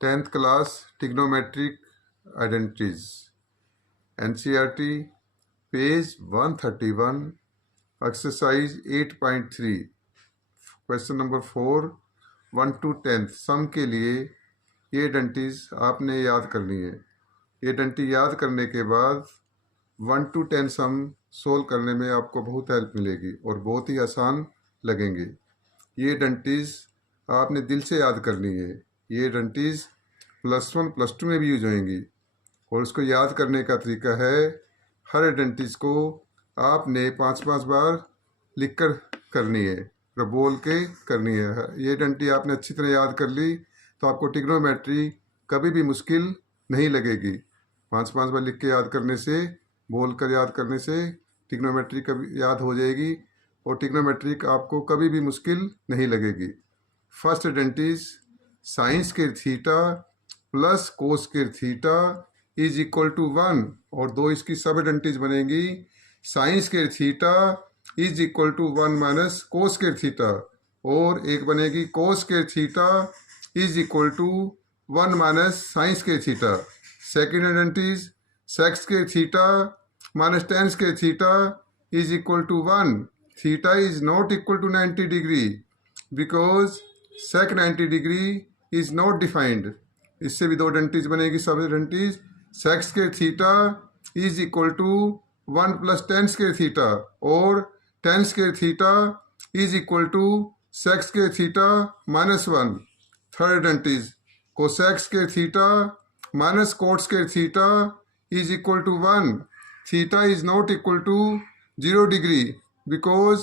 10th class trigonometric identities, NCERT, page 131, exercise 8.3, question number 4, 1 to 10th सम के लिए ये identities आपने याद करनी है। ये आइडेंटिटी याद करने के बाद 1 to 10 सम सोल्व करने में आपको बहुत हेल्प मिलेगी और बहुत ही आसान लगेंगे। ये आइडेंटिटीज आपने दिल से याद करनी है। ये आइडेंटिटीज +1 +2 में भी यूज होंगी और उसको याद करने का तरीका है, हर आइडेंटिटीज को आपने 5-5 बार लिख कर करनी है और बोल के करनी है। ये आइडेंटिटी आपने अच्छी तरह याद कर ली तो आपको ट्रिग्नोमेट्री कभी भी मुश्किल नहीं लगेगी। 5-5 बार लिख के याद करने से, बोल कर याद करने से ट्रिग्नोमेट्री कभी याद हो जाएगी और ट्रिग्नोमेट्री आपको कभी भी मुश्किल नहीं लगेगी। First identities sine square theta plus cos square theta is equal to 1 और दो इसकी सब आइडेंटिटीज बनेंगी। Sine square theta is equal to 1 minus cos square theta और एक बनेगी cos square theta is equal to 1 minus sine square theta. Second identities sec square theta minus tan square theta is equal to 1। Theta is not equal to 90 degree because sec 90 degree is not defined. इससे भी दो identities बनेगी sub identities. Sec square theta is equal to 1 plus tan square theta और tan square theta is equal to sec square theta minus 1। Third identities cosec square theta minus cot square theta is equal to 1। Theta is not equal to 0 degree because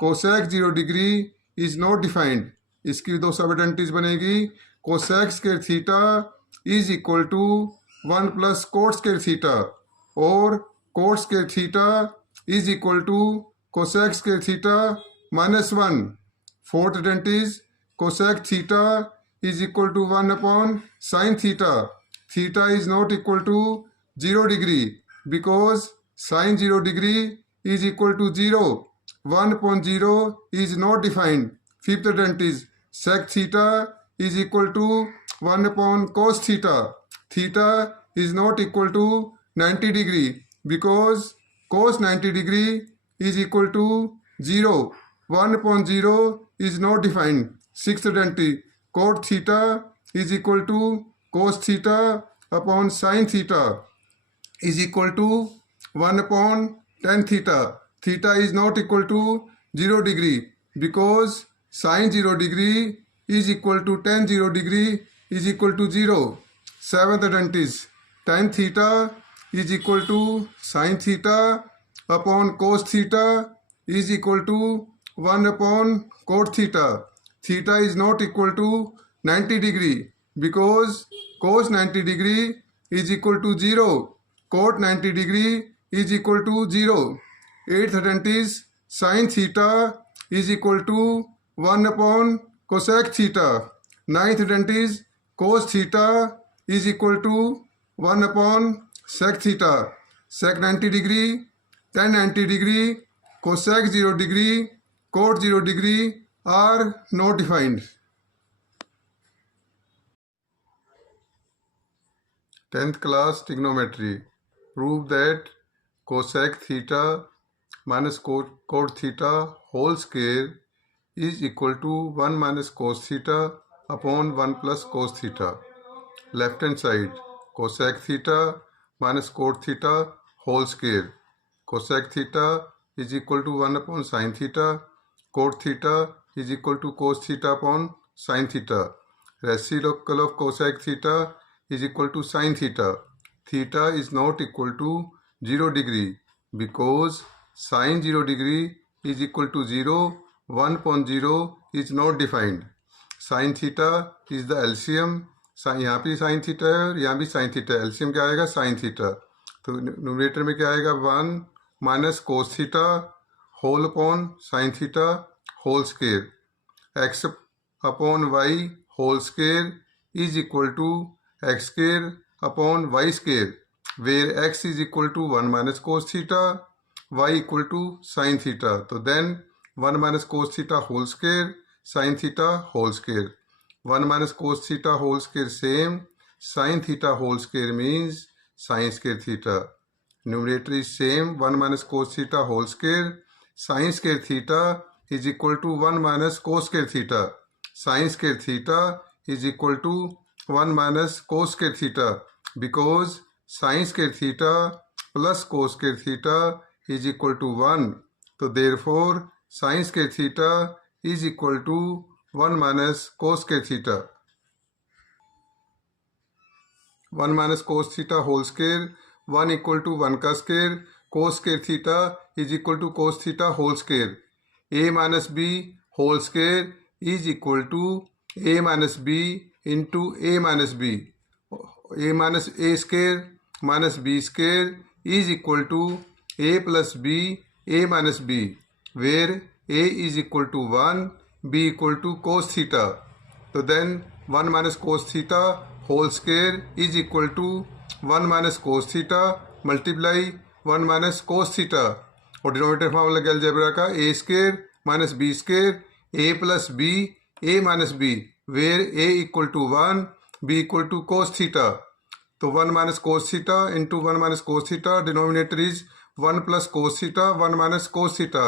cosec 0 degree is not defined. इसकी दो sub identities बनेगी। Cosec square theta is equal to 1 plus cot square theta और cot square theta is equal to cosec square theta minus 1। Fourth identities cosec theta is equal to 1 upon sine theta. Theta is not equal to 0 degree because sine 0 degree is equal to 0। 1 upon 0 is not defined. Fifth identity sec theta is equal to 1 upon cos theta. Theta is not equal to 90 degree because cos 90 degree is equal to 0. 1 upon 0 is not defined. Sixth identity cot theta is equal to cos theta upon sin theta is equal to 1 upon tan theta. Theta is not equal to 0 degree because sin 0 degree is equal to tan 0 degree is equal to 0. Seventh identity tan theta is equal to sin theta upon cos theta is equal to 1 upon cot theta. Theta is not equal to 90 degree because cos 90 degree is equal to 0. Cot 90 degree is equal to 0. Eighth identity sin theta is equal to 1 upon cosec theta. Ninth identity cos theta is equal to 1 upon sec theta. Sec 90 degree, tan 90 degree, cosec 0 degree, cot 0 degree are not defined. 10th class trigonometry. Prove that cosec theta minus cot theta whole square is equal to 1 minus cos theta upon 1 plus cos theta. Left hand side cosec theta minus cot theta whole square. Cosec theta is equal to 1 upon sin theta. Cot theta is equal to cos theta upon sin theta. Reciprocal of cosec theta is equal to sin theta. Theta is not equal to 0 degree because sin 0 degree is equal to 0. 1 upon 0 is not defined. Sin theta is the LCM. यहाँ भी sin theta है और यहाँ भी sin theta है। LCM क्या आएगा? sin theta. तो न्यूमरेटर में क्या आएगा? 1 minus cos theta whole upon sin theta whole square. X upon y whole square is equal to x square upon y square, where x is equal to 1 minus cos theta, y equal to sin theta. So then 1 minus cos theta whole square, sin theta whole square. 1 minus cos theta whole square same. Sin theta whole square means sin square theta. Numerator is same. 1 minus cos theta whole square. Sin square theta is equal to 1 minus cos square theta. Sin square theta is equal to 1 minus cos square theta, because sin square theta plus cos square theta is equal to 1. So therefore sin square theta is equal to 1 minus cos square theta. 1 minus cos theta whole square, 1 equal to 1 का square, cos square theta is equal to cos theta whole square. A minus b whole square is equal to a minus b into a minus b. A minus a square minus b square is equal to a plus b, a minus b, where a is equal to 1, b equal to cos theta. So then 1 minus cos theta whole square is equal to 1 minus cos theta multiply 1 minus cos theta. और denominator formula लगा algebra का a square minus b square, a plus b, a minus b, where a equal to 1, b equal to cos theta. तो 1 minus cos theta into 1 minus cos theta, denominator is 1 plus cos theta, 1 minus cos theta.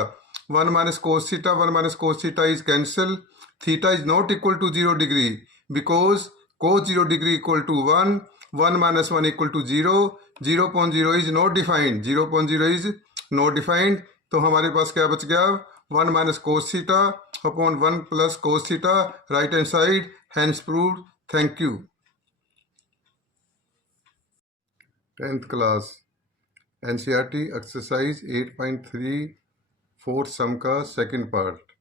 1 minus cos theta, 1 minus cos theta is cancel. Theta is not equal to 0 degree because cos 0 degree equal to 1. 1 minus 1 equal to 0. 0.0 is not defined. 0.0 is not defined. तो हमारे पास क्या बच गया? 1 minus cos theta upon 1 plus cos theta, right hand side, hence proved. Thank you. 10th class NCERT exercise 8.3 4th sum का second part.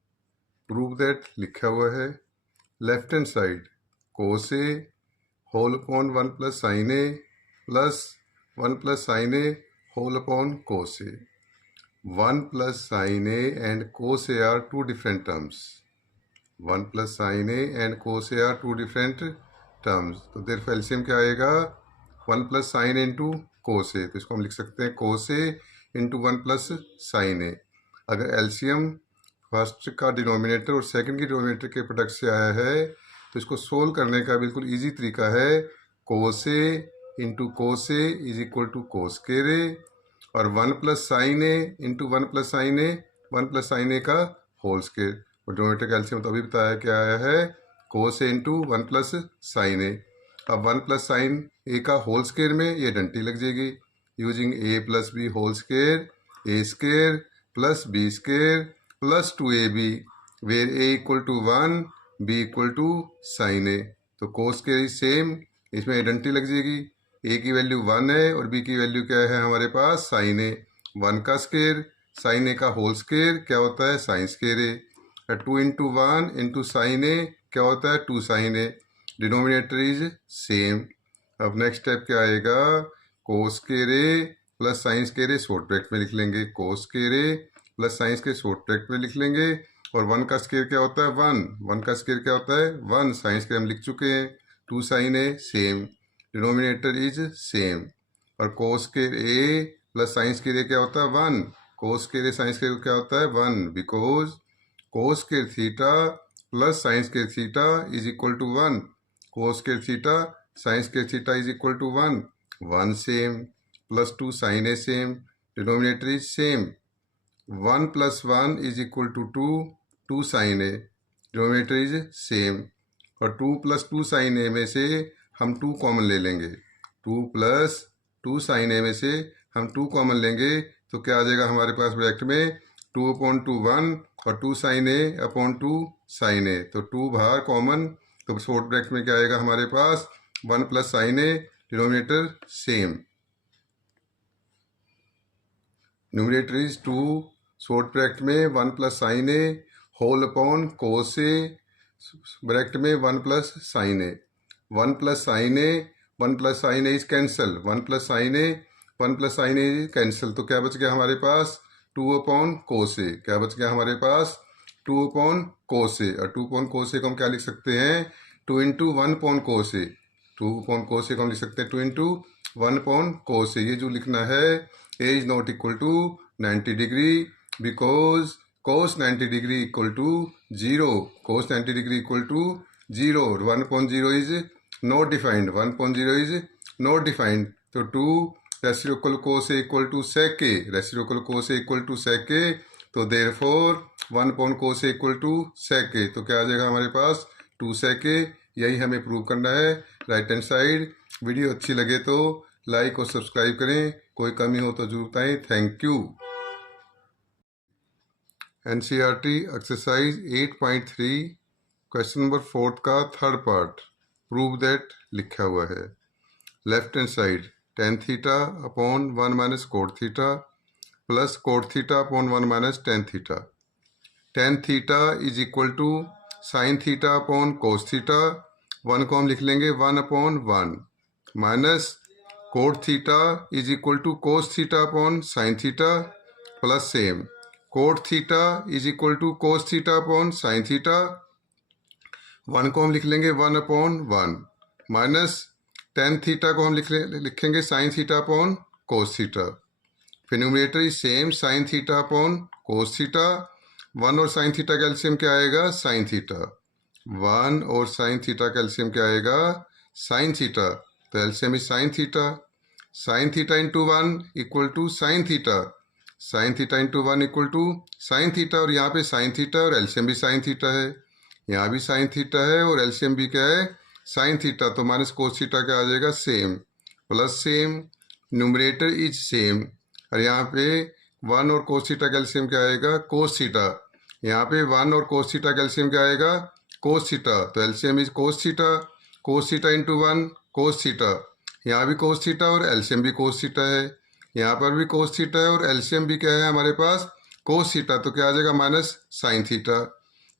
Prove that लिखा हुआ है. Left hand side cos A whole upon 1 plus sin A plus 1 plus sin A whole upon cos A. 1 plus sin A and cos A are two different terms. 1 plus sin A and cos A are two different terms. तो therefore LCM क्या आएगा? 1 plus sin A into cos A. तो इसको हम लिख सकते हैं cos A into 1 plus sin A. अगर LCM फर्स्ट का डिनोमिनेटर और सेकंड की डिनोमिनेटर के प्रोडक्ट से आया है तो इसको सोल्व करने का बिल्कुल इजी तरीका है. cos A into cos A is equal to cos square A और 1 plus sine A into 1 plus sine A 1 plus sine A का होल स्क्वायर. और डिनोमिनेटर का एलसीएम तो अभी बताया क्या आया है? Cos A into 1 plus sine A. अब 1 प्लस साइन ए का होल स्क्वायर में ये डंटी लग जाएगी. Using A plus B whole square, A square plus B square plus 2ab, where A equal to 1, B equal to sine A. तो cos square is same, इसमें identity लग जाएगी. ए की वैल्यू 1 है और बी की वैल्यू क्या है हमारे पास? Sign A. 1 का स्क्वायर साइन ए का होल स्क्वायर क्या होता है? Sine square A. 2 into 1 into sine A क्या होता है? 2 sine A. Denominator is same. अब नेक्स्ट स्टेप क्या आएगा? Cos square A plus sine square A short bracket में लिख लेंगे. Cos square A plus sine square short bracket में लिख लेंगे. और 1 का स्क्वायर क्या होता है? 1. 1 का स्क्वायर क्या होता है? 1. साइन स्क्वायर हम लिख चुके हैं. 2 sine A same. Denominator is same. और cos square A plus sine square A क्या होता है? 1. Cos square A sine square क्या होता है? 1. Because cos square theta plus sine square theta is equal to 1. Cos square theta sine square theta is equal to 1. 1 same plus 2 sine A same. Denominator is same. 1 plus 1 is equal to 2. 2 sine A. Denominator is same. और 2 plus 2 sine ए में से हम 2 common ले लेंगे. 2 plus 2 sine ए में से हम 2 common लेंगे तो क्या आ जाएगा हमारे पास ब्रैकेट में? 2/2 1 और 2 sine A upon 2 sine A. तो 2 बाहर कॉमन, तो शॉर्ट ब्रैकेट में क्या आएगा हमारे पास? 1 plus sine A. Denominator same. Numerator is 2 short bracket में 1 plus sine A whole upon cos A bracket में 1 plus sine A. 1 plus sine A 1 plus sine A is cancel. 1 plus sine A 1 plus sine A is cancel. तो क्या बच गया हमारे पास? 2 upon cos A. क्या बच गया हमारे पास? 2 अपॉन कोस ए. और 2 अपॉन कोस ए को हम क्या लिख सकते हैं? 2 into 1 upon cos A. 2 upon cos A को हम लिख सकते हैं 2 इंटू 1 अपॉन कोस ए. ये जो लिखना है A is not equal to 90 degree because cos 90 degree equal to 0. Cos 90 degree equal to 0, 1/0 is not defined, 1/0 is not defined. तो 2 reciprocal cos A equal to sec A, reciprocal cos A equal to sec A, तो therefore 1/cos A equal to sec A, तो क्या आ जाएगा हमारे पास 2 sec A। यही हमें प्रूव करना है राइट हैंड साइड। वीडियो अच्छी लगे तो लाइक और सब्सक्राइब करें, कोई कमी हो तो जरूर बताएं। Thank you. NCERT exercise 8.3 question number 4 का थर्ड पार्ट, प्रूव दैट लिखा हुआ है। Left hand side tan theta upon 1 minus cot theta plus cot theta upon 1 minus tan theta. tan theta is equal to sine theta upon cos theta, 1 को हम लिख लेंगे 1/1 minus cot theta is equal to cos theta upon sine theta plus same cot theta is equal to cos theta upon sine theta, 1 को हम लिख लेंगे 1/1 minus tan theta को हम लिखेंगे sine theta upon cos theta. फिर numerator is same sine theta upon cos theta, 1 और sine theta का एलसीएम क्या आएगा साइन थीटा, 1 और साइन थीटा का एलसीएम क्या आएगा साइन थीटा, तो LCM is sine theta into 1 equal to sine theta, sine theta into 1 equal to sine theta, और यहाँ पे साइन थीटा और एलसीएम भी साइन थीटा है, यहाँ भी साइन थीटा है और एलसीएम भी क्या है साइन थीटा, तो माइनस कोस थीटा क्या आ जाएगा same plus same, numerator is same, और यहाँ पे 1 और कोस थीटा का एलसीएम क्या आएगा कोस थीटा, यहाँ पे 1 और कोस थीटा का एलसीएम क्या आएगा कोस थीटा, तो LCM is cos theta into 1 cos theta, यहाँ भी कोस थीटा और एलसीएम भी कोस थीटा है, यहाँ पर भी कोस थीटा है और एलसीएम भी क्या है हमारे पास कोस थीटा, तो क्या आ जाएगा माइनस साइन थीटा।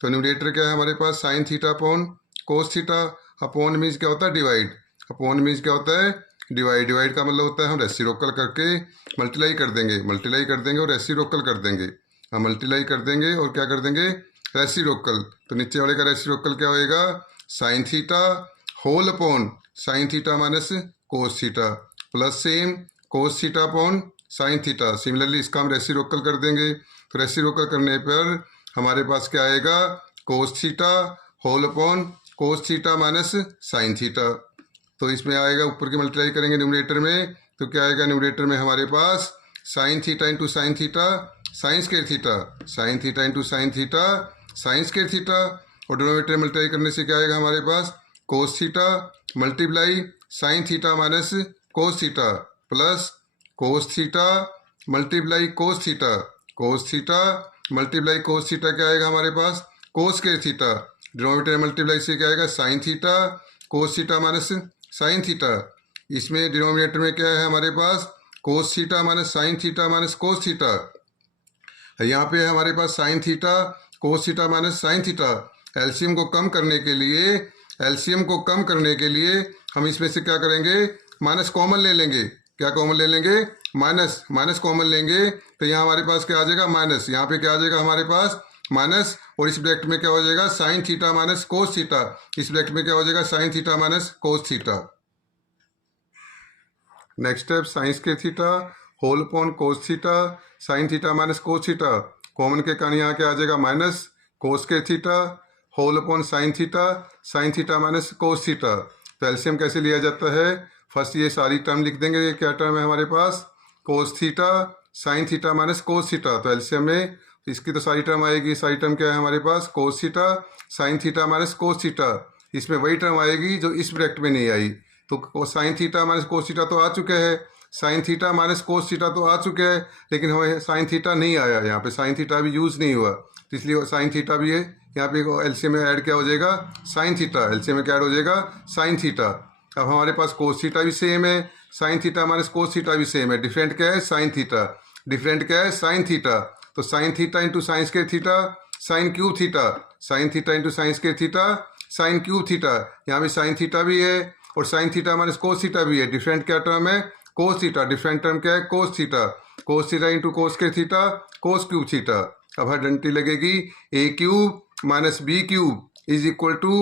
तो न्यूमरेटर क्या है हमारे पास sine theta upon cos theta, upon means क्या होता है डिवाइड, अपॉन मीन्स क्या होता है डिवाइड, डिवाइड का मतलब होता है हम रेसिप्रोकल करके मल्टीप्लाई कर देंगे और रेसिप्रोकल कर देंगे, हम मल्टीप्लाई कर देंगे और क्या कर देंगे रेसिप्रोकल, तो नीचे वाले का रेसिप्रोकल क्या होएगा sine theta whole upon sine theta minus cos theta plus same cos theta upon sine theta. Similarly इसका हम रेसिप्रोकल कर देंगे, तो रेसिप्रोकल करने पर हमारे पास क्या आएगा cos theta whole upon cos theta minus sine theta, तो इसमें आएगा ऊपर की मल्टीप्लाई करेंगे न्यूमरेटर में, तो क्या आएगा न्यूमरेटर में हमारे पास sine theta into sine theta sine square theta, sine theta into sine theta sine square theta, और डिनोमिनेटर मल्टीप्लाई करने से क्या आएगा हमारे पास cos theta multiply sine theta minus cos theta plus cos theta multiply cos theta multiply cos theta क्या आएगा हमारे पास cos square theta, denominator multiply से क्या आएगा sine theta cos theta minus sine theta, इसमें डिनोमिनेटर में क्या है हमारे पास cos theta minus sine theta minus cos theta, यहाँ पे है हमारे पास sine theta cos theta minus sine theta. LCM को कम करने के लिए हम इसमें से क्या करेंगे माइनस कॉमन ले लेंगे, क्या कॉमन ले लेंगे माइनस कॉमन लेंगे, तो यहाँ हमारे पास क्या आ जाएगा माइनस, यहाँ पे क्या आ जाएगा हमारे पास माइनस, और इस ब्रैकेट में क्या हो जाएगा sine theta minus cos theta, इस ब्रैकेट में क्या हो जाएगा sine theta minus cos theta. Next step sine square theta whole upon cos theta sine theta minus cos theta, common के कारण यहाँ क्या आ जाएगा minus cos square theta whole upon sine theta minus cos theta. तो LCM कैसे लिया जाता है, फर्स्ट ये सारी टर्म लिख देंगे, ये क्या टर्म है हमारे पास cos theta sine theta minus cos theta, तो एलसीएम में इसकी तो सारी टर्म आएगी, सारी टर्म क्या है हमारे पास cos theta sine theta minus cos theta, इसमें वही टर्म आएगी जो इस ब्रैकेट में नहीं आई, तो sign theta minus cos theta तो आ चुके हैं, sine theta minus cos theta तो आ चुके हैं, लेकिन हमें साइन थीटा नहीं आया, यहाँ पे साइन थीटा भी यूज़ नहीं हुआ, तो इसलिए साइन थीटा भी है, यहाँ पे एलसीएम में ऐड क्या हो जाएगा साइन थीटा, एलसीएम में क्या ऐड हो जाएगा साइन थीटा। अब हमारे पास कोस थीटा भी सेम है, sign theta minus cos theta भी सेम है, डिफरेंट क्या है साइन थीटा, डिफरेंट क्या है साइन थीटा, तो sign theta into sine square theta sine cube theta, sine theta into sine square theta sine cube theta, यहाँ भी साइन थीटा भी है और sign theta minus cos theta भी है, डिफरेंट क्या टर्म है कोस थीटा, डिफरेंट टर्म क्या है cos theta into cos square theta cos cube theta. अब आइडेंटिटी लगेगी A cube minus B cube is equal to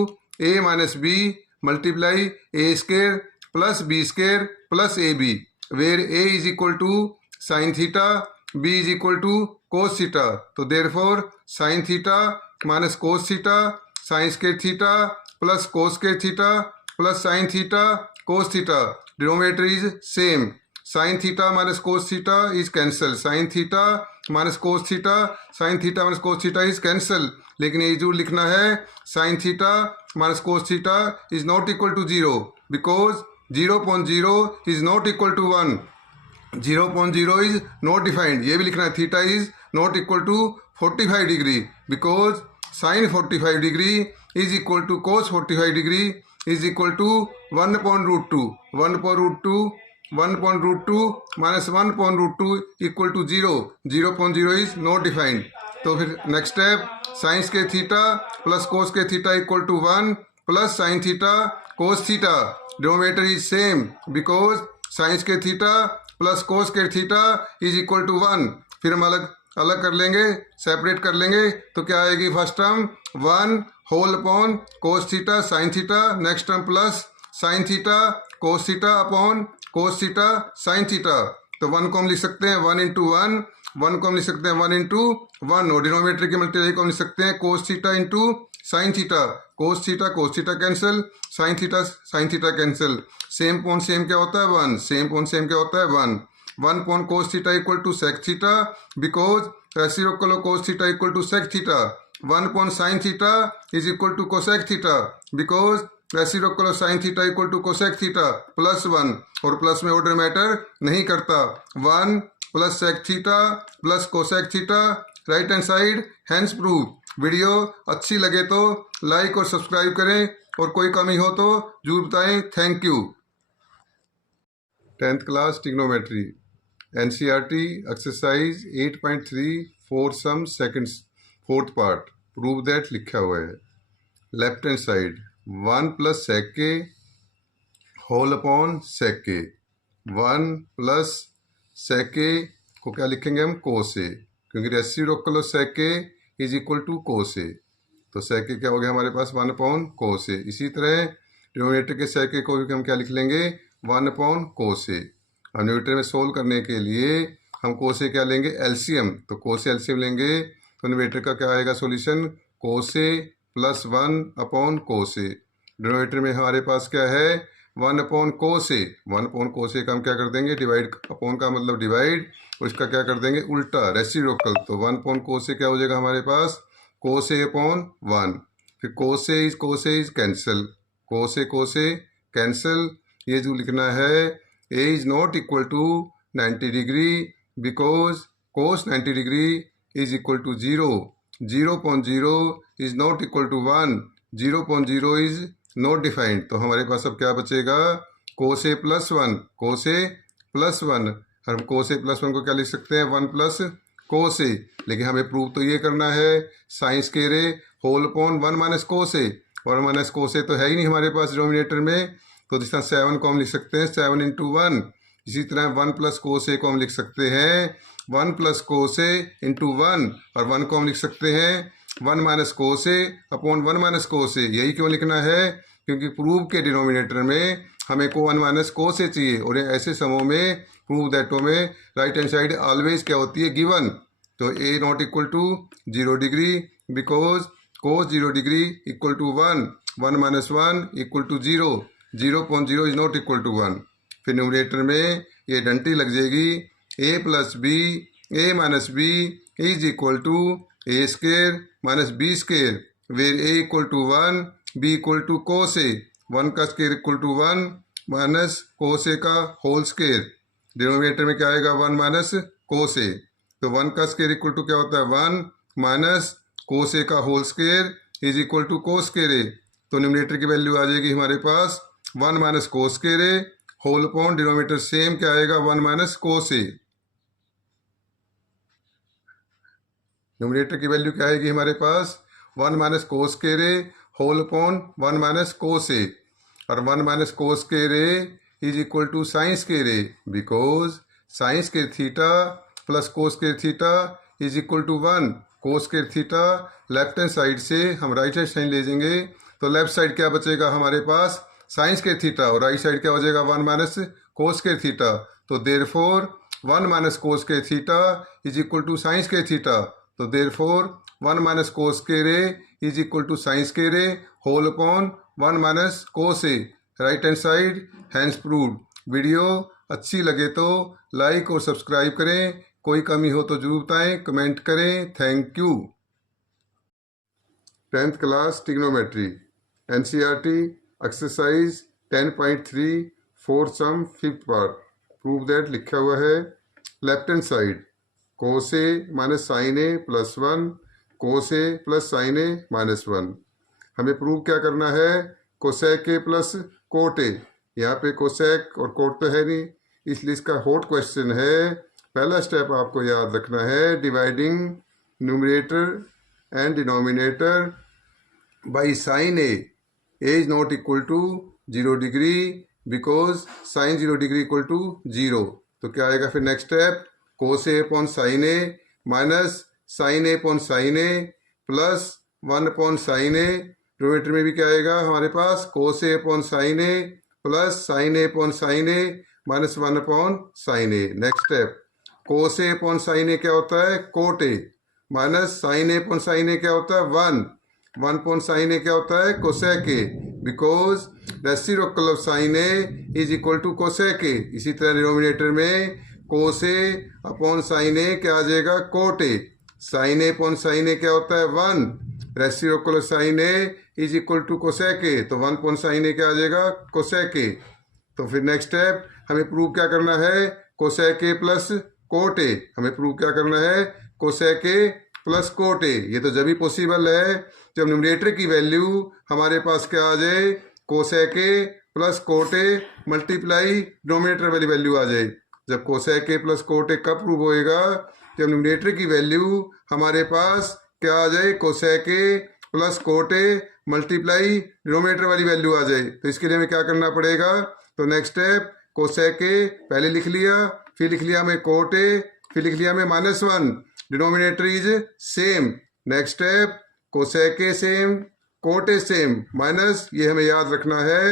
A minus B multiply A square plus B square plus A B, where A is equal to sine theta B is equal to cos theta, तो therefore sine theta minus cos theta sine square theta plus cos square theta plus sin theta cos theta. Denominator is same. Sin theta minus cos theta is cancel. Sin theta minus cos theta, sin theta minus cos theta is cancel. लेकिन ये जो लिखना है sin theta minus cos theta is not equal to 0 because 0.0 is not equal to 1. 0.0 is not defined. ये भी लिखना है theta is not equal to 45 degree because sin 45 degree is equal to cos 45 degree is equal to 1 upon root 2. 1 upon root 2 1 upon root 2 minus 1 upon root 2 equal to 0. 0.0 is not defined. तो फिर next step sine square theta plus cos square theta equal to 1 plus sine theta cos theta. Denominator is same because sine square theta plus cos square theta is equal to 1. फिर हम अलग अलग कर लेंगे, separate कर लेंगे. तो क्या आएगी first term 1 whole upon cos theta sine theta. Next term plus sine theta cos theta upon cos theta sine theta. तो 1 को हम लिख सकते हैं 1 इंटू 1. 1 को हम लिख सकते हैं 1 इंटू 1. और डिनोमिनेटर की मल्टीप्लाई को हम लिख सकते हैं cos theta into sine theta. Cos theta cancel, sine theta cancel. Same upon same क्या होता है 1. सेम पॉन सेम क्या होता है 1. 1 upon cos theta equal to sec theta because reciprocal of cos theta equal to sec theta. 1 upon sine theta is equal to cosec theta because reciprocal of sine theta equal to cosec theta plus 1. और plus में order matter नहीं करता. 1 plus sec theta plus cosec theta right hand side hence prove. Video अच्छी लगे तो like और subscribe करें और कोई कमी हो तो जरूर बताएं. Thank you. 10th class trigonometry NCERT exercise 8.3 four sum seconds 4th part. Prove that लिखा हुआ है. Left hand side 1 plus sec के होल अपॉन सेक के. 1 प्लस सेक के को क्या लिखेंगे हम कोस ए क्योंकि रेसिप्रोकल ऑफ सेक के is equal to cos A. तो सेक के क्या हो गया हमारे पास 1 अपॉन कोस ए. इसी तरह डिनोमिनेटर के सेक के को भी हम क्या लिख लेंगे 1 अपॉन कोस ए. अब न्यूमेरेटर में सोल्व करने के लिए हम कोस ए क्या लेंगे एलसीएम. तो कोस ए एलसीएम लेंगे तो न्यूमेरेटर का क्या आएगा solution cos A plus 1 upon cos A. Denominator में हमारे पास क्या है 1 upon cos A. 1 upon cos A का हम क्या कर देंगे डिवाइड. अपॉन का मतलब डिवाइड और इसका क्या कर देंगे उल्टा रेसिप्रोकल. तो 1 अपॉन कोस ए क्या हो जाएगा हमारे पास कोस ए अपॉन 1. फिर cos A is cancel. Cos A cancel. ये जो लिखना है A is not equal to 90 degree because cos 90 degree is equal to 0. 0.0 is not equal to 1. 0.0 is not defined. तो हमारे पास अब क्या बचेगा कोस A plus 1. Cos A plus 1. हम कोस ए प्लस 1 को क्या लिख सकते हैं 1 प्लस कोस ए. लेकिन हमें प्रूव तो ये करना है sine square A whole upon 1 minus cos A. और माइनस कोस ए तो है ही नहीं हमारे पास डिनोमिनेटर में. तो जिस तरह 7 को हम लिख सकते हैं 7 इंटू 1. इसी तरह 1 प्लस कोस ए को हम लिख सकते हैं 1 प्लस कोस ए इंटू 1. और 1 को हम लिख सकते हैं 1 minus cos A upon 1 minus cos ए. यही क्यों लिखना है क्योंकि प्रूव के डिनोमिनेटर में हमें को 1 माइनस कोस ए चाहिए. और ऐसे समों में प्रूव दैटों में राइट हैंड साइड ऑलवेज क्या होती है गिवन. तो A not equal to 0 degree because cos 0 degree equal to 1. 1 minus 1 equal to 0. 0.0 is not equal to 1. फिर न्यूमरेटर में ये डंटी लग जाएगी A plus B A minus B is equal to A square minus B square where A equal to 1 B equal to cos A. 1 का square equal to 1 minus cos A का whole square. Denominator में क्या आएगा 1 minus cos A. तो 1 का square equal to क्या होता है 1 माइनस कोस ए का whole square is equal to cos square A. तो न्यूमरेटर की वैल्यू आ जाएगी हमारे पास 1 minus cos square A whole upon denominator same क्या आएगा 1 माइनस कोस ए. न्यूमरेटर की वैल्यू क्या आएगी हमारे पास 1 minus cos square A whole upon 1 minus cos A. और 1 minus cos square A is equal to sine square A because sine square theta plus cos square theta is equal to 1. Cos square theta left hand side से हम right hand side ले जाएंगे तो left side क्या बचेगा हमारे पास sine square theta और राइट साइड क्या हो जाएगा 1 माइनस कोस स्क्वेयर थीटा. तो therefore 1 minus cos square theta is equal to sine square theta. तो therefore 1 minus cos square A is equal to sine square A whole upon 1 minus cos A, right hand side, hence proved. Video अच्छी लगे तो like और subscribe करें, कोई कमी हो तो जरूर बताएं, कमेंट करें। Thank you. 10th class trigonometry, NCERT exercise 10.3 four sum fifth part. Prove that लिखा हुआ है left hand side cos A minus sine A plus 1, cos A plus sine A minus 1। हमें प्रूव क्या करना है, cosec A plus cot A. यहाँ पे cosec और कोट तो है नहीं, इसलिए इसका हॉट क्वेश्चन है। पहला स्टेप आपको याद रखना है, dividing numerator and denominator by sine A is not equal to 0 degree because sine 0 degree equal to 0। तो क्या आएगा फिर next step, cos A upon sine A minus sine A upon sine A plus 1 upon sine A. Denominator में भी क्या आएगा हमारे पास, cos A upon sine A plus sine A upon sine A minus 1 upon sine A. Next step, cos A upon sine A क्या होता है, cot A, minus sine A upon sine A क्या होता है, 1 अपॉन साइन ए क्या होता है, cosec A, because reciprocal of sine A is equal to cosec A. इसी तरह डिनोमिनेटर में कोस ए अपॉन साइन ए क्या आ जाएगा, cot A, sine A upon sine A क्या होता है, 1, reciprocal of sine A is equal to cosec A, तो 1 अपॉन साइन ए क्या आ जाएगा, कोसेक ए। तो फिर नेक्स्ट स्टेप हमें प्रूव क्या करना है, कोसेक ए प्लस कोट ए। हमें प्रूव क्या करना है, cosec A plus cot A. ये तो जब भी पॉसिबल है जब न्यूमरेटर की वैल्यू हमारे पास क्या आ जाए, cosec A plus cot A multiply denominator वाली वैल्यू आ जाए। जब कोसेक ए प्लस कोट ए कब प्रूव होएगा, जब न्यूमरेटर की वैल्यू हमारे पास क्या आ जाए, cosec A plus cot A multiply denominator वाली वैल्यू आ जाए। तो इसके लिए हमें क्या करना पड़ेगा, तो नेक्स्ट स्टेप कोसेक ए पहले लिख लिया, फिर लिख लिया हमें कोट ए, फिर लिख लिया हमें -1, denominator is same. Next step cosec A same, cot A same, minus ये हमें याद रखना है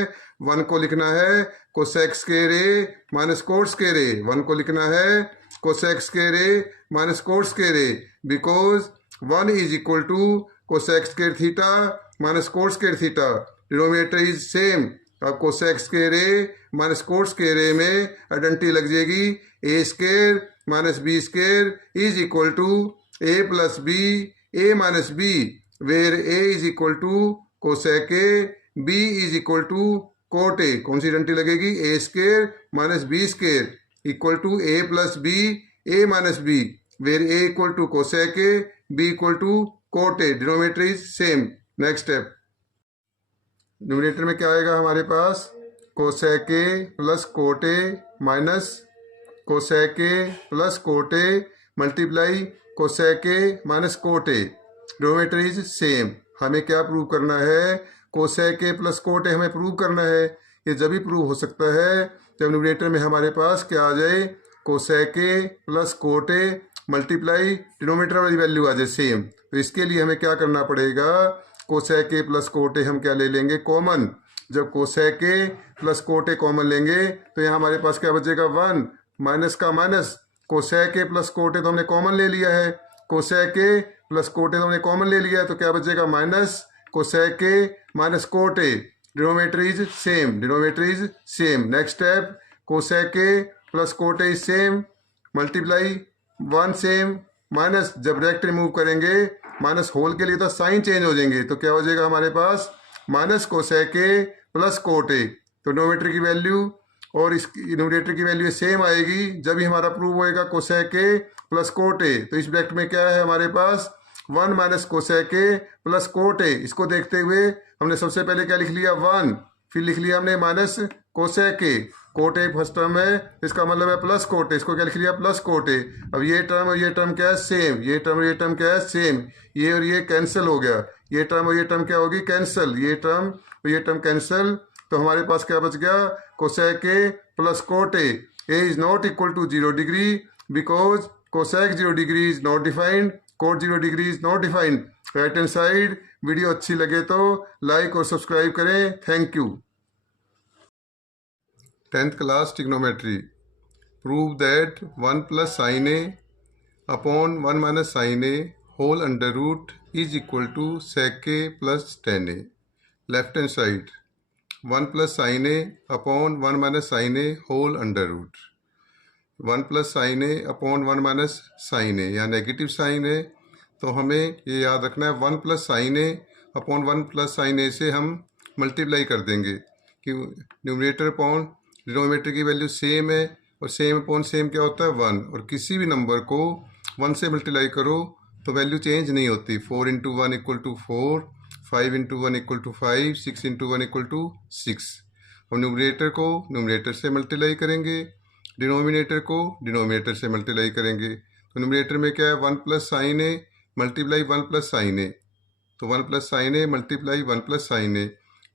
1 को लिखना है cosec square A minus cot square A, 1 को लिखना है cosec square A minus cot square A, because 1 is equal to cosec square theta minus cot square theta, denominator is same. अब cosec square A minus cot square A में identity लग जाएगी, ए square minus B square is equal to A plus B A minus B, where A is equal to cosec A, B is equal to cot A. कौन सी identity लगेगी, A square minus B square equal to A plus B A minus B, where A equal to cosec A, B equal to cot A, denominator is same. Next step, numerator में क्या आएगा हमारे पास, cosec A plus cot A minus cosec A plus cot A multiply cosec A minus cot A, denominator is same. हमें क्या prove करना है, cosec A plus cot ए हमें प्रूव करना है। ये जब भी प्रूव हो सकता है जब न्यूमरेटर में हमारे पास क्या आ जाए, cosec A plus cot A multiply denominator वाली वैल्यू आ जाए सेम। तो इसके लिए हमें क्या करना पड़ेगा, कोसेक ए प्लस कोट ए हम क्या ले लेंगे, कॉमन। जब cosec A plus cot A common लेंगे तो यहाँ हमारे पास क्या बचेगा, 1 माइनस का minus, cosec A plus cot A तो हमने कॉमन ले लिया है, cosec A plus cot A तो हमने कॉमन ले लिया है, तो क्या बचेगा minus cosec A minus cot A, denominator is same, denominator is same. Next step, cosec A plus cot A same multiply 1 same minus, जब डायरेक्ट रिमूव करेंगे माइनस होल के लिए तो साइन चेंज हो जाएंगे, तो क्या हो जाएगा हमारे पास minus cosec A plus cot A. तो डिनोमिनेटर की वैल्यू और इसकी न्यूमरेटर की वैल्यू सेम आएगी जब ही हमारा प्रूव होएगा cosec A plus cot A. तो इस ब्रैकेट में क्या है हमारे पास, 1 minus cosec A plus cot ए। इसको देखते हुए हमने सबसे पहले क्या लिख लिया, 1, फिर लिख लिया हमने minus cosec A, cot A first term है, इसका मतलब है प्लस कोट ए, इसको क्या लिख लिया, प्लस कोट ए। अब ये टर्म और ये टर्म क्या है, सेम, ये टर्म और ये टर्म क्या है, सेम, ये और ये कैंसिल हो गया, ये टर्म और ये टर्म क्या होगी, कैंसिल, ये टर्म और ये टर्म कैंसिल। तो हमारे पास क्या बच गया, cosec A plus cot A, A is not equal to 0 degree because cosec 0 degree is not defined, cot 0 degree is not defined. Right hand side, video अच्छी लगे तो लाइक और सब्सक्राइब करें। Thank you. 10th class trigonometry, prove that 1 plus sine A upon 1 minus sine A whole under root is equal to sec A plus tan A. Left hand side 1 plus sine A upon 1 minus sine A whole under root 1 plus sine A upon 1 minus sine A, या negative sign है तो हमें ये याद रखना है 1 plus sine A upon 1 plus sine ए से हम मल्टीप्लाई कर देंगे कि न्यूमरेटर अपॉन डिनोमिनेटर की वैल्यू सेम है, और सेम अपॉन सेम क्या होता है 1, और किसी भी नंबर को 1 से मल्टीप्लाई करो तो वैल्यू चेंज नहीं होती। 4 into 1 equal to 4, 5 into 1 equal to 5, 6 into 1 equal to 6। हम न्यूमरेटर को न्यूमरेटर से मल्टीप्लाई करेंगे, डिनोमिनेटर को डिनोमिनेटर से मल्टीप्लाई करेंगे। तो न्यूमरेटर में क्या है 1 plus sine A multiply 1 plus sine A, तो 1 plus sine A multiply 1 plus sine A.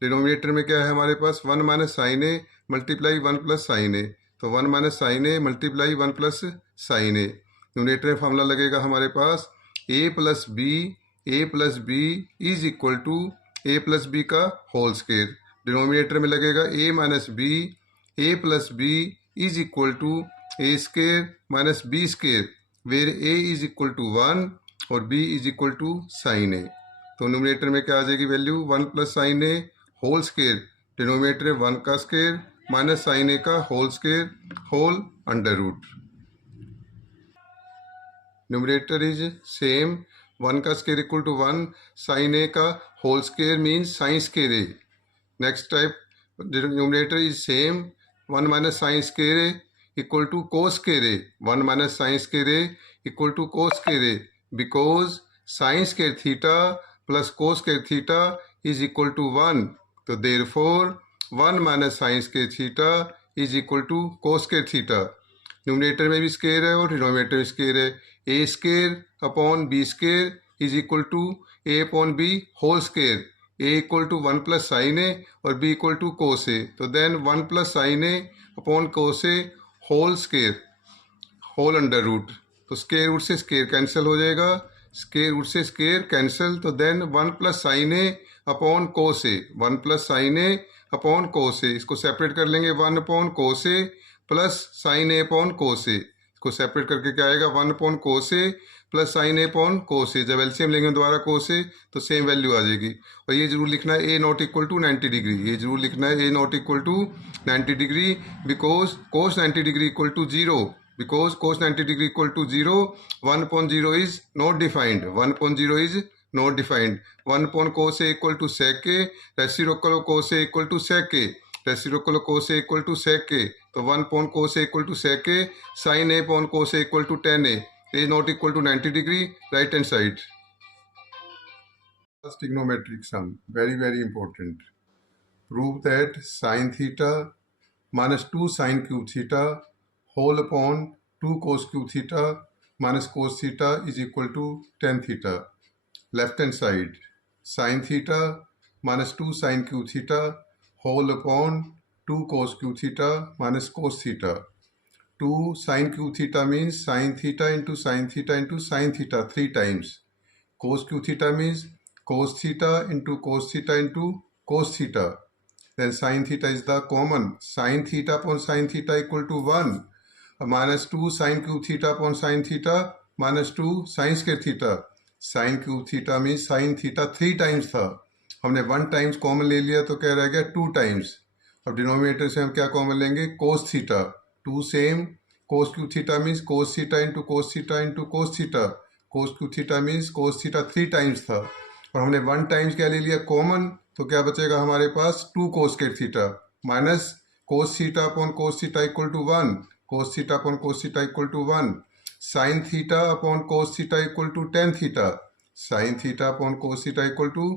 Denominator में क्या है हमारे पास 1 minus sine A multiply 1 plus sine A, तो 1 minus sine A multiply 1 plus sine A. Numerator में फॉर्मूला लगेगा हमारे पास A plus B is equal to A plus B का होल स्क्वायर। डिनोमिनेटर में लगेगा A minus B, A plus B is equal to A square minus B square, where A is equal to 1 और b is equal to sine A. तो numerator में क्या आ जाएगी value 1 plus sine A whole square, denominator 1 का square minus sine A का whole square whole under root. Numerator is same, 1 का square equal to 1, sine A का whole square means sine square A. Next type numerator is same, 1 minus sine square A equal to cos square A, 1 minus sine square A equal to cos square A, because sine square theta plus cos square theta is equal to 1, तो therefore 1 minus sine square theta is equal to cos square theta. Numerator में भी square है और denominator में square है। A square upon B square is equal to A upon B whole square, A equal to 1 plus sine A और B equal to cos A, तो then 1 plus sine A upon cos A whole square whole under root, तो square root से square cancel हो जाएगा, square root से square cancel, तो then 1 plus sine A upon cos A, 1 plus sine A upon cos A, इसको separate कर लेंगे 1 upon cos A plus sine A upon cos A, इसको separate करके क्या आएगा 1 upon cos A plus sine A upon cos ए। जब LCM लेंगे दोबारा कोस ए तो सेम वैल्यू आ जाएगी। और ये जरूर लिखना है A not equal to 90 degree, ये जरूर लिखना है A not equal to 90 degree, because cos 90 degree equal to 0, because cos 90 degree equal to 0, 1 upon 0 is not defined, 1 upon 0 is not defined, 1 upon cos a equal to sec a, reciprocal of cos a equal to sec a, reciprocal of cos a equal to sec a, तो 1 upon cos a equal to sec a, sin a upon cos a equal to tan a is not equal to 90 degree, right hand side. Trigonometric sum, very important. Prove that sin theta minus 2 sin cube theta whole upon 2 cos cube theta minus cos theta is equal to tan theta. Left hand side sin theta minus 2 sin cube theta whole upon 2 cos cube theta minus cos theta. 2 sin cube theta means sin theta into sin theta into sin theta 3 times. Cos cube theta means cos theta into cos theta into cos theta. Then sin theta is the common, sin theta upon sin theta equal to 1, minus 2 sin cube theta upon sin theta minus 2 sin square theta. sin cube theta means sin theta 3 times था, हमने 1 times common ले लिया तो क्या रह गया 2 times. अब denominator से हम क्या कॉमन लेंगे cos theta, 2 same, cos cube theta means cos theta into cos theta into cos theta, cos cube theta means cos theta 3 times था, और हमने 1 टाइम्स क्या ले लिया कॉमन, तो क्या बचेगा हमारे पास 2 cos square theta minus cos theta upon cos theta equal to 1, cos theta upon cos theta equal to 1, sin theta upon cos theta equal to tan theta, sin theta upon cos theta equal to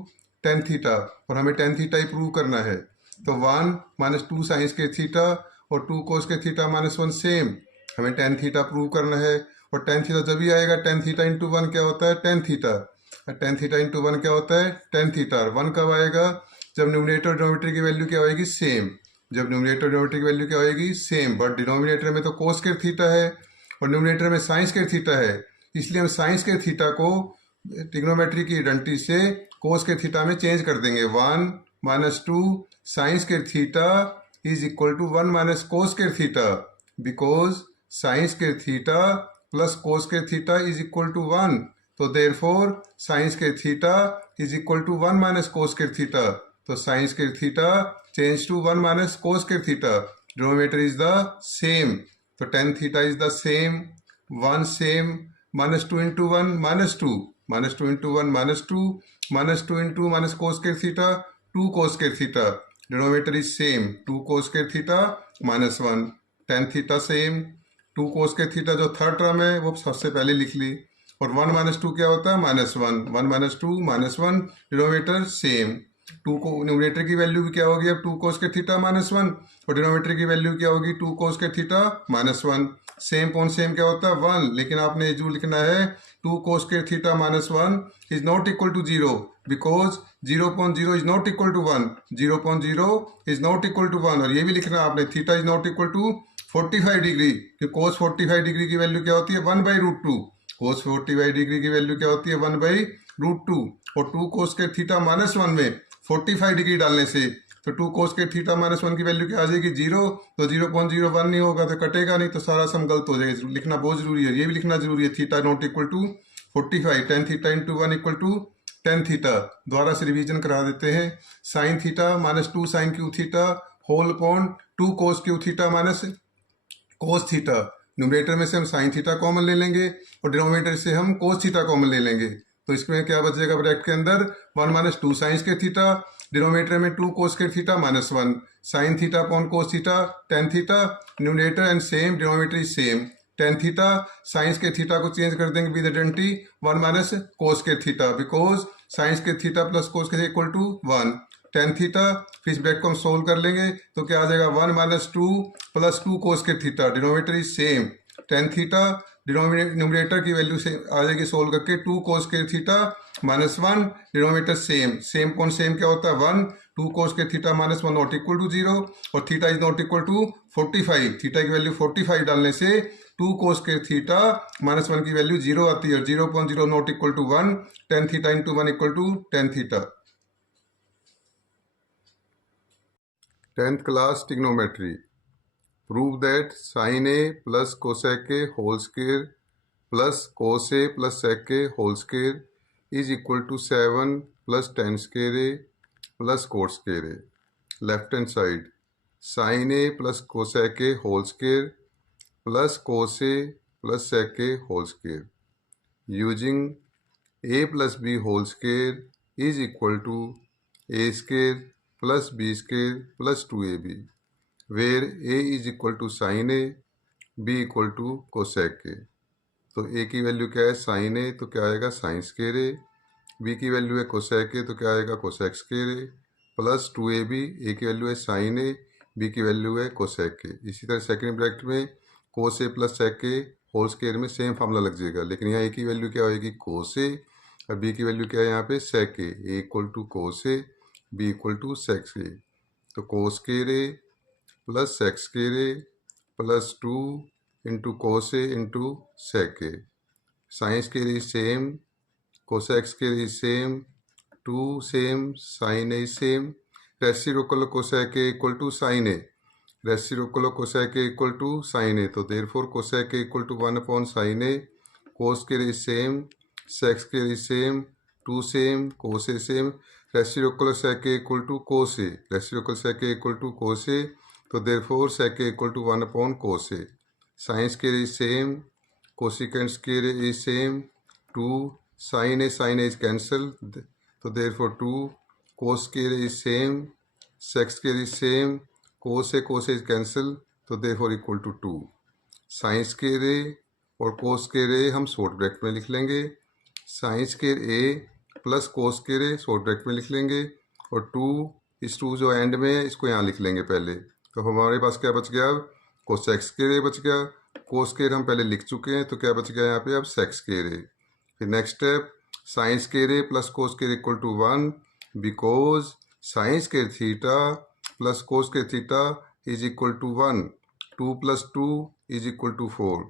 tan theta, और हमें tan theta ही prove करना है, तो 1 minus 2 sine square theta और 2 cos square theta minus 1 same, हमें tan theta prove करना है, और tan थीटा जब भी आएगा tan थीटा इंटू 1 क्या होता है tan theta, tan theta into 1 क्या होता है tan थीटा। 1 कब आएगा जब न्यूमरेटर और डिनोमिनेटर की वैल्यू क्या होएगी सेम, जब न्यूमरेटर डिनोमिनेटर की वैल्यू क्या होएगी सेम, बट डिनोमिनेटर में तो कोस स्क्वायर थीटा है और न्यूमरेटर में साइन स्क्वायर थीटा है, इसलिए हम साइन स्क्वायर थीटा को ट्रिग्नोमेट्री की आइडेंटिटी से कोस स्क्वायर थीटा में चेंज कर देंगे। 1 minus 2 sine square theta is equal to 1 minus cos square theta, because sine square theta plus cos square theta is equal to 1, तो therefore sine square theta is equal to 1 minus cos square theta, तो sine square theta change to 1 minus cos square theta, denominator is the same, तो tan theta is the same, 1 same, -2 into 1 -2, -2 into 1 -2, -2 into minus cos square theta 2 cos square theta, denominator is same, 2 cos square theta -1, tan theta same, 2 cos square theta जो third term है वो सबसे पहले लिख ली, और 1 -2 क्या होता है -1, 1 -2 -1, डिनोमिनेटर सेम, 2 को न्यूमरेटर की वैल्यू भी क्या होगी अब 2 कोस के थीटा -1, और डिनोमिनेटर की वैल्यू क्या होगी 2 कोस के थीटा -1, सेम पॉन सेम क्या होता है 1, लेकिन आपने जो लिखना है 2 कोस के theta -1 is not equal to 0, because 0.0 is not equal to 1, 0.0 is not equal to 1, और ये भी लिखना आपने theta is not equal to 45 degree, कि कोस 45 डिग्री की वैल्यू क्या होती है 1/√2, कोस 45 डिग्री की वैल्यू क्या होती है 1/√2, और 2 कोस के थीटा -1 में 45 डिग्री डालने से तो 2 कोस के थीटा -1 की वैल्यू क्या आ जाएगी 0, तो 0.01 नहीं होगा तो कटेगा नहीं, तो सारा सम गलत हो जाएगा, लिखना बहुत जरूरी है, ये भी लिखना जरूरी है, theta not equal to 45, tan theta into 1 equal to tan theta, दोबारा से रिवीजन करा देते हैं, sine theta -2 sine cube theta whole upon 2 cos cube theta minus cos theta, numerator में से हम साइन थीटा कॉमन ले लेंगे और डिनोमिनेटर से हम कोस थीटा कॉमन ले लेंगे, तो इसमें क्या बचेगा ब्रैकेट के अंदर 1 - 2 साइन के थीटा, डिनोमिनेटर में 2 कोस के theta -1, sign theta upon cos theta tan theta, numerator and same, denominator is same, tan theta, science के थीटा को चेंज कर देंगे विद आइडेंटिटी 1 - कोस के थीटा, बिकॉज साइंस के थीटा प्लस कोस के इक्वल टू 1, टेन थीटा, फिर इस ब्रैकेट को हम सोल्व कर लेंगे तो क्या आ जाएगा 1 - 2 + 2 कोस के theta, denominator is same, tan theta, numerator की वैल्यू से आ जाएगी सोल्व करके 2 कोस के थीटा -1, डिनोमिनेटर सेम, सेम कौन सेम क्या होता है 1, 2 कोस के थीटा -1 नॉट इक्वल टू 0, और theta is not equal to 45, theta की वैल्यू 45 डालने से 2 कोस के थीटा -1 की वैल्यू 0 आती है, 0.0 not equal to 1, tan theta into 1 equal to tan theta. 10th class trigonometry. Prove that sin A plus cosec A whole square plus cos A plus sec A whole square is equal to 7 plus tan square A plus cot square A. Left hand side, sin A plus cosec A whole square plus cos A plus sec A whole square. Using A plus B whole square is equal to A square plus B square plus 2AB, where A is equal to sin A, B equal to cosec A. तो A की value क्या है sin A, तो क्या आएगा sin square A, B की value है cosec A, तो क्या आएगा cosec square A, plus 2AB, A की वैल्यू है sin A, B की वैल्यू है cosec A। इसी तरह सेकेंड ब्रैकेट में cos A plus sec A whole square में सेम फार्मूला लग जाएगा, लेकिन यहाँ A की वैल्यू क्या होगी cos A, और B की वैल्यू क्या है यहाँ पे sec A, A equal to cos A, B equal to sec A, तो cos square A plus sec square A plus 2 into cos A into sec A, sin square is same, cosec square is same, 2 same, sin A is same, reciprocal cosec A equal to sin A, reciprocal cosec A equal to sin A, तो therefore cosec A equal to 1 upon sin A, cos square is same, sec square is same, 2 same, cos A same, reciprocal sec A equal to cos A, reciprocal sec A equal to cos A, तो therefore sec A equal to 1 upon cos A, sin square is same, cosecant square is same, 2 sin A is cancel, तो therefore 2 cos square is same, sec square is same, cos A is cancel, तो therefore equal to 2, sin square A और cos square A हम short bracket में लिख लेंगे, sin square A plus cos square A short bracket में लिख लेंगे, और 2 इस 2 जो एंड में है इसको यहाँ लिख लेंगे पहले, तो हमारे पास क्या बच गया अब cosec square A बच गया, cos square हम पहले लिख चुके हैं, तो क्या बच गया यहाँ पे अब sec square A। फिर next step sin square A plus cos square equal to 1, because sin square theta plus cos square theta is equal to 1, 2 + 2 is equal to 4,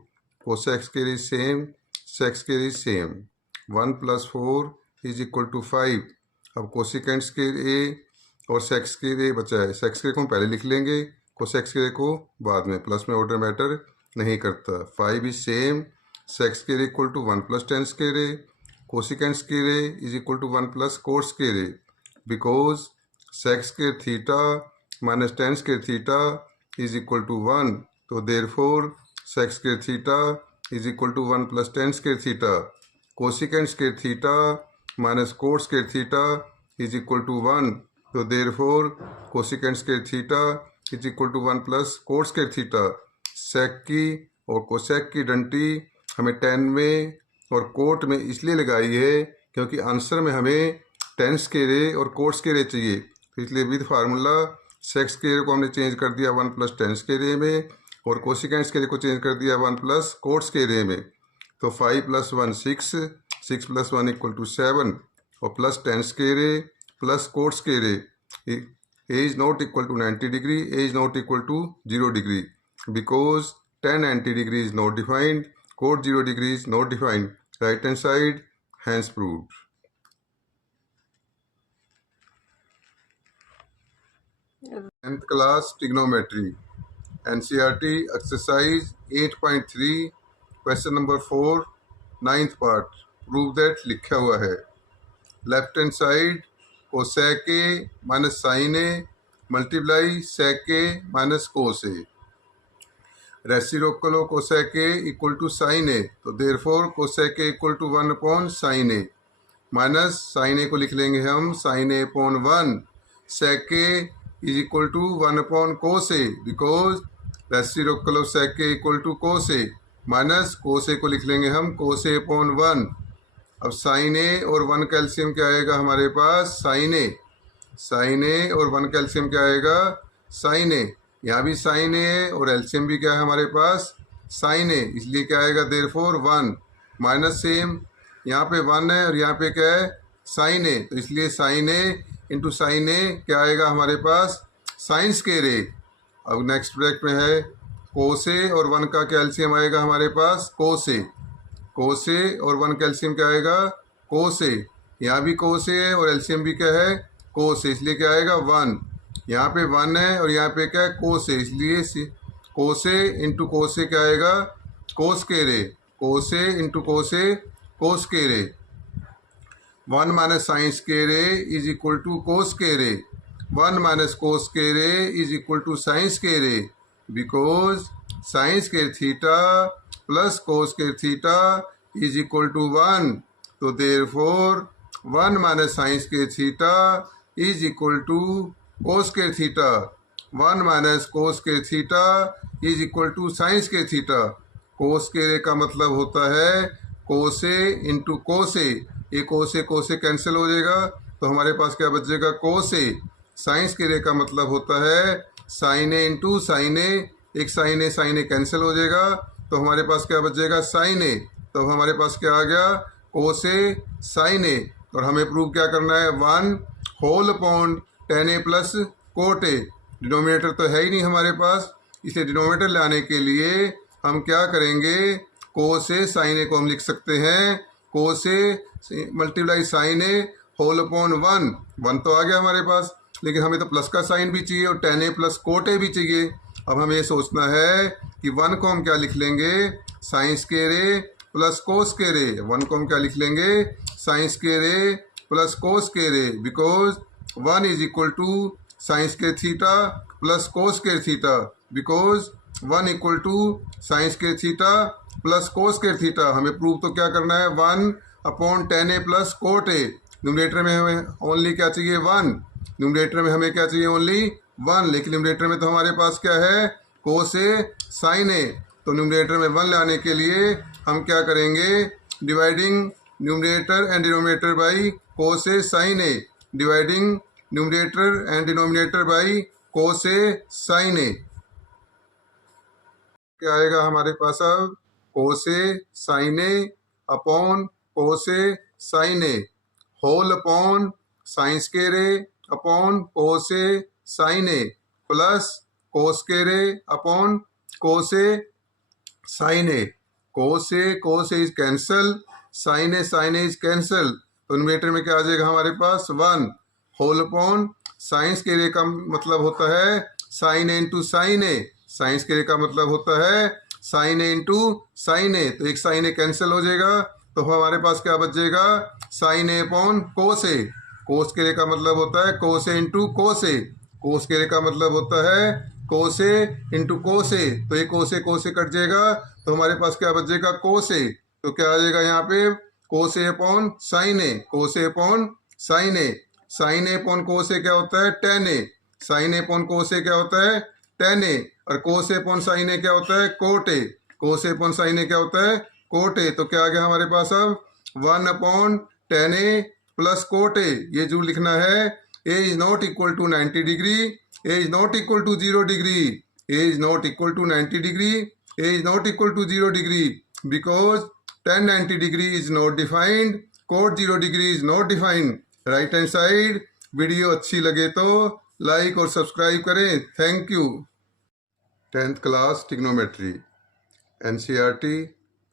cosec square is same, sec square is same, 1 + 4 is equal to 5। अब cosecant square A और sec square A बचा है, sec square को हम पहले लिख लेंगे, cosec square को बाद में, प्लस में ऑर्डर मैटर नहीं करता। 5 is same, sec square equal to 1 + tan square A, cosecant square A is equal to 1 + cot square A, because sec square theta minus tan square theta is equal to 1, तो therefore sec square theta is equal to 1 plus tan square theta. Cosecant square theta minus cot square theta is equal to 1, तो therefore cosecant square theta is equal to 1 plus cot square theta. सेक की और cosec की डंटी हमें ten में और coat में इसलिए लगाई है क्योंकि आंसर में हमें टेन स्क्वायर और कोट स्क्वायर चाहिए, तो इसलिए विद फार्मूला सेक स्क्वायर को हमने चेंज कर दिया 1 प्लस टेन स्क्वायर में और कोसिकेंट स्क्वायर को चेंज कर दिया 1 प्लस कोट स्क्वायर में। तो 5 प्लस 1 6, 6 प्लस 1 इक्वल टू 7 और plus tan square plus cot square A is not equal to 90 degree, A is not equal to 0 degree because 10 90 degree is not defined, cot 0 degree is not defined. Right hand side hence proved. 10th class trigonometry NCERT exercise 8.3 question number 4 9th part. Prove that लिखा हुआ है left hand side cosec A minus sine A multiply sec A minus cos A. Reciprocal of cosec A equal to sine A, तो therefore cosec A equal to 1 upon sine A minus sine A को लिख लेंगे हम sine A upon 1। Sec A is equal to 1 upon cos A because reciprocal of sec A equal to cos A minus cos A को लिख लेंगे हम कोस A upon 1। अब sign A और 1 का एलसीएम क्या आएगा हमारे पास साइन ए, साइन ए और 1 का एलसीएम क्या आएगा साइन ए। यहाँ भी साइन ए है और एलसीएम भी क्या है हमारे पास साइन ए, इसलिए क्या आएगा देयरफॉर 1 माइनस सेम यहाँ पे 1 है और यहाँ पे क्या है साइन ए, तो इसलिए sign A into sine A क्या आएगा हमारे पास साइन स्क्वायर ए। अब नेक्स्ट ब्रैकेट में है कोस ए और 1 का कैल्शियम आएगा हमारे पास कोस ए, कोस ए और 1 कैल्शियम क्या आएगा कोस ए। यहाँ भी कोस ए है और एलसीएम भी क्या है कोस ए, इसलिए क्या आएगा 1। यहाँ पे 1 है और यहाँ पे क्या है कोस ए, इसलिए कोस ए इंटू कोस ए क्या आएगा cos square A, cos A into cos A cos square A. 1 minus sine square A is equal to cos square A, 1 minus cos square A is equal to sine square A because sine square theta plus cos square theta is equal to 1, तो therefore 1 minus sine square theta is equal to cos square theta, 1 minus cos square theta is equal to sine square theta. Cos square का मतलब होता है cos A into cos ए, ये कोस A cancel हो जाएगा तो हमारे पास क्या बचेगा कोस ए। साइन स्क्वायर का मतलब होता है साइन ए इंटू साइन ए, एक साइन ए कैंसिल हो जाएगा तो हमारे पास क्या बचेगा साइन ए, तो हमारे पास क्या आ गया कोस ए साइन ए। और हमें प्रूव क्या करना है 1 whole upon tan A plus cot A. Denominator तो है ही नहीं हमारे पास, इसलिए डिनोमिनेटर लाने के लिए हम क्या करेंगे कोस ए साइन ए को हम लिख सकते हैं कोस ए multiply sign A whole upon 1 तो आ गया हमारे पास, लेकिन हमें तो प्लस का साइन भी चाहिए और टेन ए प्लस कोट ए भी चाहिए। अब हमें ये सोचना है कि 1 को हम क्या लिख लेंगे sine square A plus cos square A, 1 को हम क्या लिख लेंगे sine square A plus cos square A because 1 is equal to sine square theta plus cos square theta because 1 equal to sine square theta plus cos square theta. हमें prove तो क्या करना है 1 upon tan A plus cot A. Numerator में हमें only क्या चाहिए 1, numerator में हमें क्या चाहिए ओनली 1, लेकिन न्यूमरेटर में तो हमारे पास क्या है कोस ए साइन ए, तो न्यूमरेटर में 1 लाने के लिए हम क्या करेंगे dividing numerator and denominator by cos A sine A, dividing numerator and denominator by cos A sine A. क्या आएगा हमारे पास अब cos A sine A upon cos A sine A whole upon sine square A upon cos A sine A plus cos square A upon cos A sine A. Cos A is cancel, sine A is cancel, तो numerator में क्या आ जाएगा हमारे पास 1 whole upon sine square A का मतलब होता है sign A into sine A, sine square का मतलब होता है sign A into sine A, तो एक साइन ए कैंसिल हो जाएगा तो हमारे पास क्या बच जाएगा sign A upon cos A. Cos square का मतलब होता है कोसे इंटू कोसे, कोस स्केयर का मतलब होता है कोसे इंटू कोसे। तो ये कोसे कट जाएगा तो हमारे पास क्या बचेगा कोसे। तो क्या आ जाएगा यहाँ पे कोसे अपॉन साइन ए, कोसे upon sine A, sine A upon कोसे क्या होता है ten A, sine A upon कोसे क्या होता है टेन ए, और कोसे अपॉन साइन ए क्या होता है कोट ए, कोसे अपॉन साइन ए क्या होता है कोट ए। तो क्या आ गया हमारे पास अब 1 upon tan A plus cot A. ये जो लिखना है A is not equal to 90 degree, A is not equal to 0 degree, A is not equal to 90 degree, A is not equal to 0 degree because tan 90 degree is not defined, cot 0 degree is not defined. Right hand side. Video अच्छी लगे तो like और subscribe करें। Thank you. 10th class trigonometry NCERT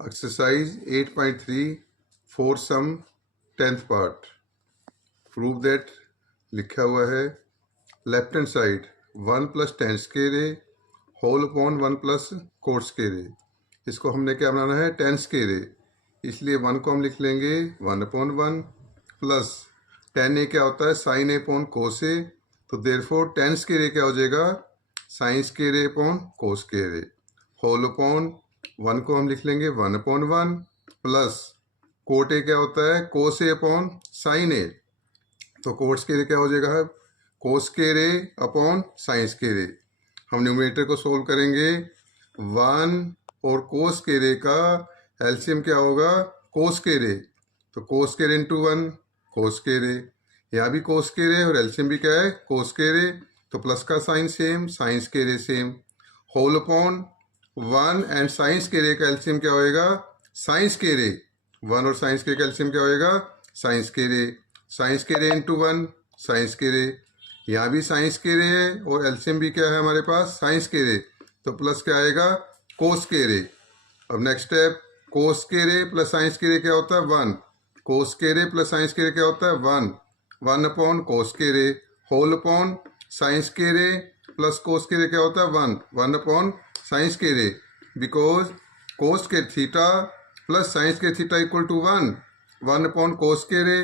exercise 8.3 four sum 10th part. Prove that लिखा हुआ है left hand side 1 plus tan square A whole upon 1 plus cot square A. इसको हमने क्या बनाना है tan स्क्वायर ए, इसलिए 1 को हम लिख लेंगे 1 अपॉन 1 प्लस tan ए क्या होता है sign A upon cos A. तो देयरफॉर tan स्क्वायर ए क्या हो जाएगा sign square A upon cos square A whole upon 1 को हम लिख लेंगे 1 अपॉन 1 प्लस कोट ए क्या होता है cos A upon sine A. तो कोट स्क्वायर ए क्या हो जाएगा कोस square A upon sine square ए। हम न्यूमरेटर को सोल्व करेंगे 1 और कोस स्क्वायर ए का एलसीएम क्या होगा कोस स्क्वायर ए। तो cos square into 1 cos square A, यहाँ भी कोस स्क्वायर ए और एलसीएम भी क्या है कोस स्क्वायर ए। तो प्लस का sine same, sine square A same, whole upon 1 and sine square A का एलसीएम क्या होएगा साइन स्क्वायर ए। 1 और साइन स्क्वायर का एलसीएम क्या होएगा sign square A, sine square A into 1 sign square A, यहाँ भी साइन स्क्वायर ए है और एलसीएम भी क्या है हमारे पास साइन स्क्वायर ए। तो प्लस क्या आएगा कोस स्क्वायर ए। अब next step cos square A plus sine square A क्या होता है 1, cos square A plus sine square A क्या होता है 1 upon cos square A whole upon sine square A plus cos square A क्या होता है 1 upon sine square A because cos square theta plus sine square theta equal to 1 upon cos square A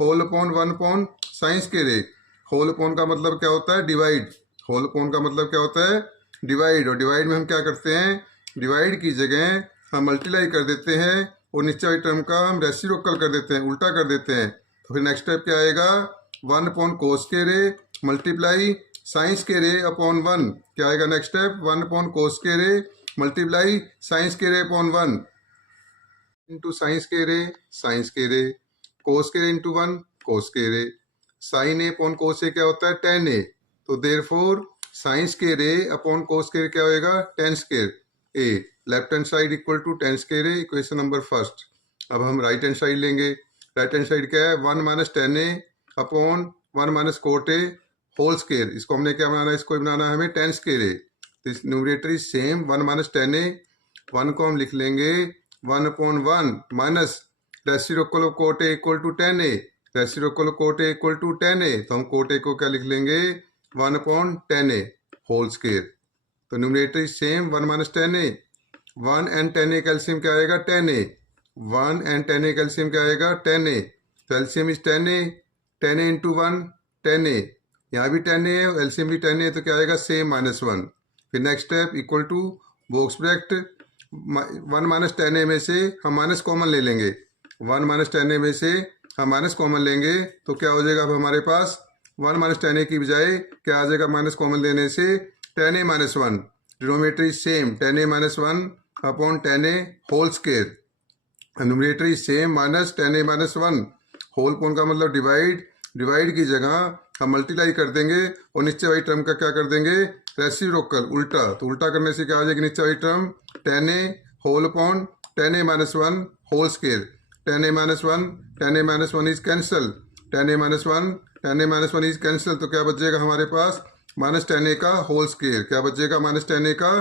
whole upon 1 upon sine square A. Whole upon का मतलब क्या होता है divide, whole upon का मतलब क्या होता है डिवाइड, और डिवाइड में हम क्या करते हैं डिवाइड की जगह हम मल्टीप्लाई कर देते हैं और नीचे वाली टर्म का हम रेसिप्रोकल कर देते हैं, उल्टा कर देते हैं। तो फिर नेक्स्ट स्टेप क्या आएगा 1 upon cos square A multiply sine square A upon 1। क्या आएगा next step 1 upon cos square A multiply sine square A upon 1 into sine square A sine square A, cos square into 1 cos square A, sine A upon cos A क्या होता है tan A. तो therefore sine square A upon cos square क्या होएगा tan square A. Left hand side equal to tan square A, equation number first. अब हम right hand side लेंगे। Right hand side क्या है 1 minus tan A upon 1 minus cot A whole square. इसको हमने क्या बनाना है इसको बनाना है हमें tan स्क्वायर ए। तो इस numerator is same 1 minus tan A, 1 को हम लिख लेंगे 1 upon 1 minus reciprocal of cot A equal to tan A, reciprocal of cot A equal to tan A. तो हम कोट ए को क्या लिख लेंगे 1 upon tan A whole square. तो numerator is same 1 minus tan A, 1 and tan A कैल्शियम क्या आएगा tan A, 1 and tan A कैल्शियम क्या आएगा tan ए। तो एल्शियम is tan A into 1 tan A, यहाँ भी tan ए है एल्शियम भी tan ए, तो क्या आएगा सेम -1। फिर next step equal to box bracket 1 minus tan A में से हम माइनस कॉमन ले लेंगे, 1 माइनस tan ए में से हम माइनस कॉमन लेंगे तो क्या हो जाएगा अब हमारे पास 1 माइनस tan ए की बजाय क्या आ जाएगा माइनस कॉमन लेने से tan A minus 1। Denominator is same tan A minus 1 upon tan A whole square, numerator is same minus tan A minus 1 whole upon का मतलब डिवाइड, डिवाइड की जगह हम मल्टीप्लाई कर देंगे और नीचे वाली टर्म का क्या कर देंगे रेसिप्रोकल उल्टा। तो उल्टा करने से क्या आ जाएगी नीचे वाली term tan A whole upon tan A minus 1 whole square, tan A minus 1 is cancel, tan A minus 1 is cancel. तो क्या बचेगा हमारे पास माइनस tan ए का होल स्क्वायर, क्या बचेगा माइनस tan ए का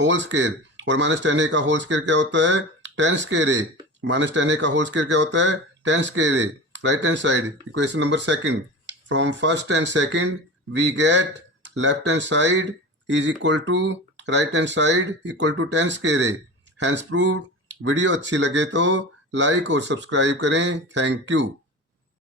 होल स्क्वायर, और माइनस tan ए का होल स्क्वायर क्या होता है tan square A, minus tan A का होल स्क्वायर क्या होता है tan square A. Right hand side equation number second, from first and second we get left hand side is equal to right hand side equal to tan square A. Hence proved. Video अच्छी लगे तो like और subscribe करें। Thank you.